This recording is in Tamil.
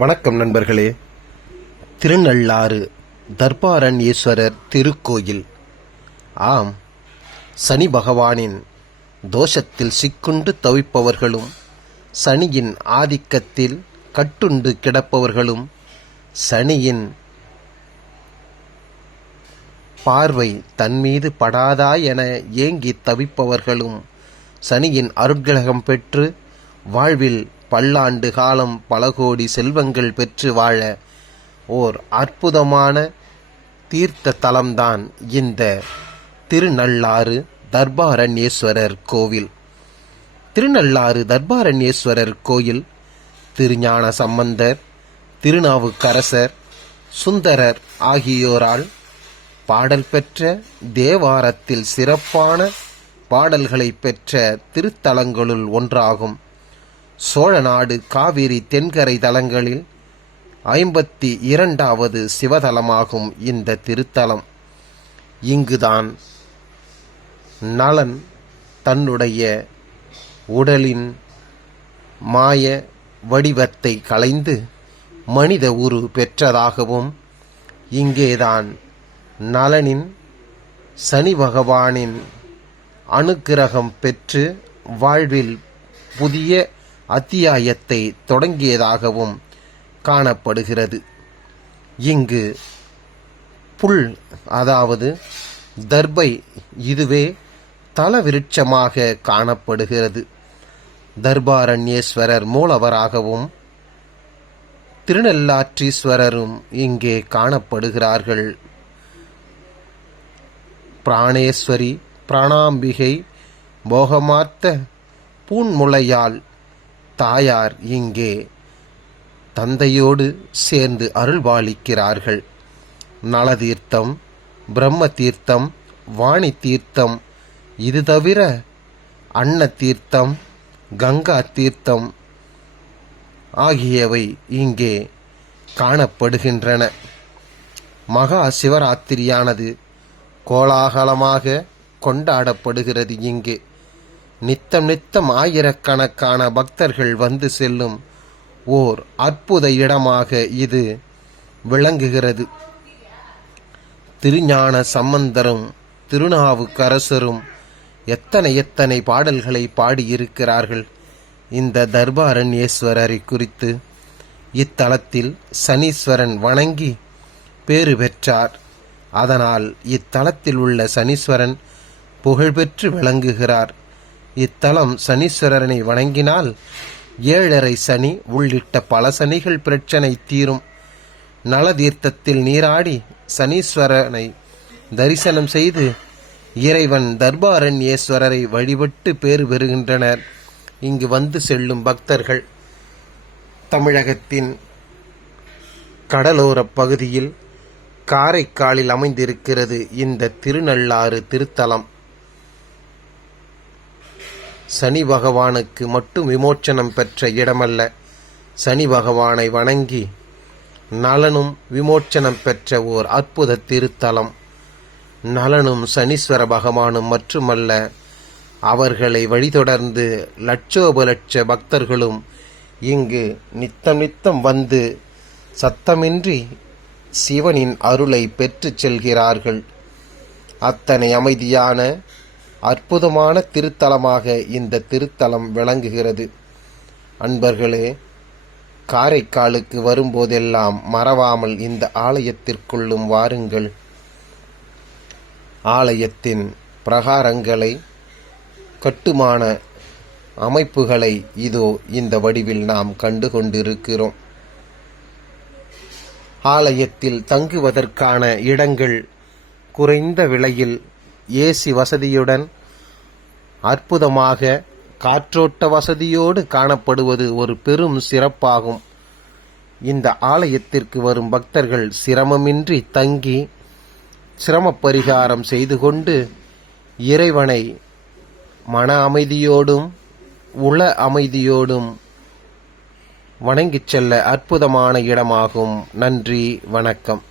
வணக்கம் நண்பர்களே. திருநள்ளாறு தர்பாரண்யேஸ்வரர் திருக்கோயில். ஆம் சனி பகவானின் தோஷத்தில் சிக்குண்டு தவிப்பவர்களும் சனியின் ஆதிக்கத்தில் கட்டுண்டு கிடப்பவர்களும் சனியின் பார்வை தன்மீது படாதா என ஏங்கி தவிப்பவர்களும் சனியின் அருட்கிரகம் பெற்று வாழ்வில் பல்லாண்டு காலம் பல கோடி செல்வங்கள் பெற்று வாழ ஓர் அற்புதமான தீர்த்த தலம்தான் இந்த திருநள்ளாறு தர்பாரண்யேஸ்வரர் கோவில். திருநள்ளாறு தர்பாரண்யேஸ்வரர் கோயில் திருஞான சம்பந்தர் திருநாவுக்கரசர் சுந்தரர் ஆகியோரால் பாடல் பெற்ற தேவாரத்தில் சிறப்பான பாடல்களை பெற்ற திருத்தலங்களுள் ஒன்றாகும். சோழ நாடு காவிரி தென்கரை தலங்களில் ஐம்பத்தி இரண்டாவது சிவதலமாகும் இந்த திருத்தலம். இங்குதான் நலன் தன்னுடைய உடலின் மாய வடிவத்தை களைந்து மனித உரு பெற்றதாகவும் இங்கேதான் நலனின் சனி பகவானின் அனுக்கிரகம் பெற்று வாழ்வில் புதிய அத்தியாயத்தை தொடங்கியதாகவும் காணப்படுகிறது. இங்கு புல் அதாவது தர்பை இதுவே தலவிருட்சமாக காணப்படுகிறது. தர்பாரண்யேஸ்வரர் மூலவராகவும் திருநெல்லாற்றீஸ்வரரும் இங்கே காணப்படுகிறார்கள். பிராணேஸ்வரி பிராணாம்பிகை போகமார்த்த பூன்முளையால் தாயார் இங்கே தந்தையோடு சேர்ந்து அருள்பாலிக்கிறார்கள் நலதீர்த்தம் பிரம்ம தீர்த்தம் வாணி தீர்த்தம் இது தவிர அன்ன தீர்த்தம் கங்கா தீர்த்தம் ஆகியவை இங்கே காணப்படுகின்றன. மகா சிவராத்திரியானது கோலாகலமாக கொண்டாடப்படுகிறது இங்கே. நித்தம் நித்தம் ஆயிரக்கணக்கான பக்தர்கள் வந்து செல்லும் ஓர் அற்புத இடமாக இது விளங்குகிறது. திருஞான சம்பந்தரும் திருநாவுக்கரசரும் எத்தனை எத்தனை பாடல்களை பாடியிருக்கிறார்கள். இந்த தர்பாரண்யேஸ்வரரை குறித்து இத்தலத்தில் சனீஸ்வரன் வணங்கி பேறு பெற்றார். அதனால் இத்தலத்தில் உள்ள சனீஸ்வரன் புகழ்பெற்று விளங்குகிறார். இத்தலம் சனீஸ்வரனை வணங்கினால் ஏழரை சனி உள்ளிட்ட பல சனிகள் பிரச்சனை தீரும். நலதீர்த்தத்தில் நீராடி சனீஸ்வரனை தரிசனம் செய்து இறைவன் தர்பாரண்யேஸ்வரரை வழிபட்டு பேறு பெறுகின்றனர். இங்கு வந்து செல்லும் பக்தர்கள் தமிழகத்தின் கடலோரப் பகுதியில் காரைக்காலில் அமைந்திருக்கிறது இந்த திருநள்ளாறு திருத்தலம். சனி பகவானுக்கு மட்டும் விமோச்சனம் பெற்ற இடமல்ல. சனி பகவானை வணங்கி நலனும் விமோச்சனம் பெற்ற ஓர் அற்புத திருத்தலம். நலனும் சனீஸ்வர பகவானும் மட்டுமல்ல அவர்களை வழிதொடர்ந்து லட்சோப லட்ச பக்தர்களும் இங்கு நித்தம் நித்தம் வந்து சத்தமின்றி சிவனின் அருளை பெற்றுச் செல்கிறார்கள். அத்தனை அமைதியான அற்புதமான திருத்தலமாக இந்த திருத்தலம் விளங்குகிறது. அன்பர்களே காரைக்காலுக்கு வரும்போதெல்லாம் மறவாமல் இந்த ஆலயத்திற்குள்ளும் வாருங்கள். ஆலயத்தின் பிரகாரங்களை கட்டுமான அமைப்புகளை இதோ இந்த வடிவில் நாம் கண்டு கொண்டிருக்கிறோம் ஆலயத்தில் தங்குவதற்கான இடங்கள் குறைந்த விலையில் ஏசி வசதியுடன் அற்புதமாக காற்றோட்ட வசதியோடு காணப்படுவது ஒரு பெரும் சிறப்பாகும். இந்த ஆலயத்திற்கு வரும் பக்தர்கள் சிரமமின்றி தங்கி சிரம பரிகாரம் செய்து கொண்டு இறைவனை மன அமைதியோடும் உள அமைதியோடும் வணங்கிச் செல்ல அற்புதமான இடமாகும். நன்றி வணக்கம்.